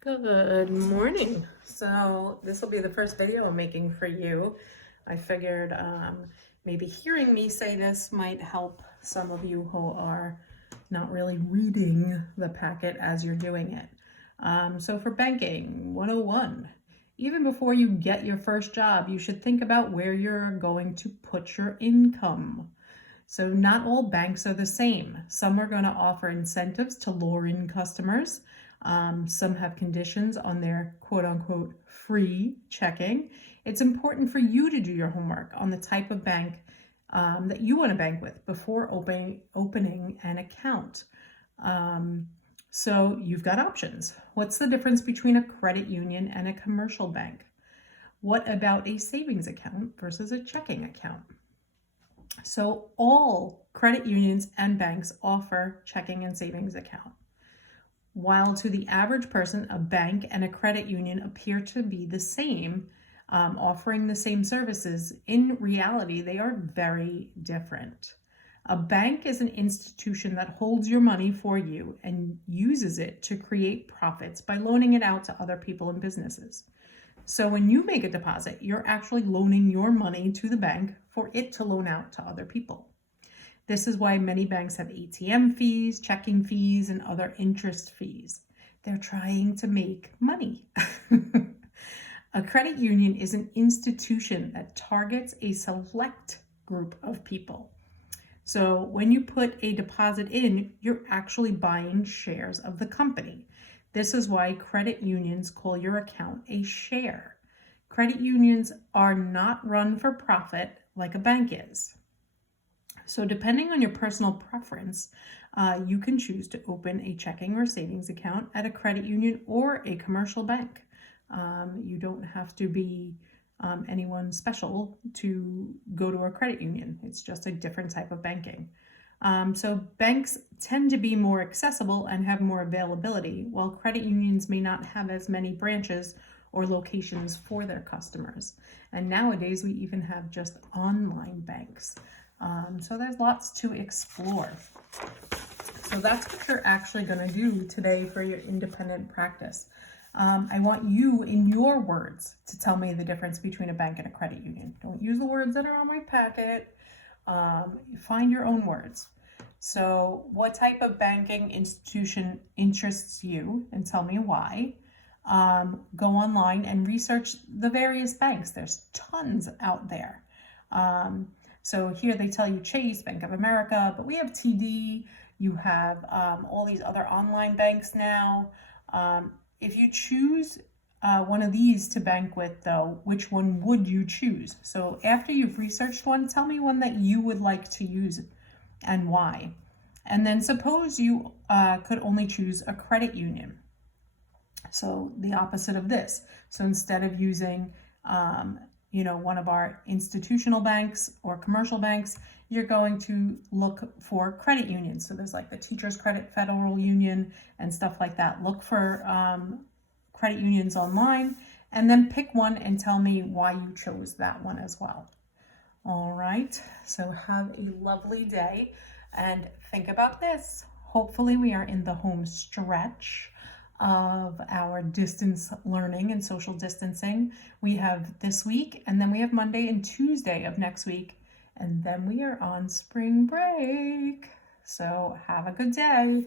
Good morning. So this will be the first video I'm making for you. I figured maybe hearing me say this might help some of you who are not really reading the packet as you're doing it. So for banking 101, even before you get your first job, you should think about where you're going to put your income. So not all banks are the same. Some are going to offer incentives to lower-in customers. Some have conditions on their quote-unquote free checking. It's important for you to do your homework on the type of bank that you want to bank with before opening an account. So you've got options. What's the difference between a credit union and a commercial bank? What about a savings account versus a checking account? So all credit unions and banks offer checking and savings account. While to the average person, a bank and a credit union appear to be the same, offering the same services, in reality, they are very different. A bank is an institution that holds your money for you and uses it to create profits by loaning it out to other people and businesses. So when you make a deposit, you're actually loaning your money to the bank for it to loan out to other people. This is why many banks have ATM fees, checking fees, and other interest fees. They're trying to make money. A credit union is an institution that targets a select group of people. So when you put a deposit in, you're actually buying shares of the company. This is why credit unions call your account a share. Credit unions are not run for profit like a bank is. So depending on your personal preference, you can choose to open a checking or savings account at a credit union or a commercial bank. You don't have to be anyone special to go to a credit union. It's just a different type of banking. So banks tend to be more accessible and have more availability, while credit unions may not have as many branches or locations for their customers. And nowadays we even have just online banks. So there's lots to explore. So that's what you're actually going to do today for your independent practice. I want you, in your words, to tell me the difference between a bank and a credit union. Don't use the words that are on my packet. Find your own words. So what type of banking institution interests you, and tell me why. Go online and research the various banks. There's tons out there. So here they tell you Chase, Bank of America, but we have TD. You have all these other online banks now. If you choose one of these to bank with, though, which one would you choose? So after you've researched one, tell me one that you would like to use and why. And then suppose you could only choose a credit union. So the opposite of this. So instead of using one of our institutional banks or commercial banks, you're going to look for credit unions. So there's like the Teachers Credit Federal Union and stuff like that. Look for credit unions online and then pick one and tell me why you chose that one as well. All right, so have a lovely day and think about this. Hopefully we are in the home stretch of our distance learning and social distancing. We have this week, and then we have Monday and Tuesday of next week, and then we are on spring break. So have a good day.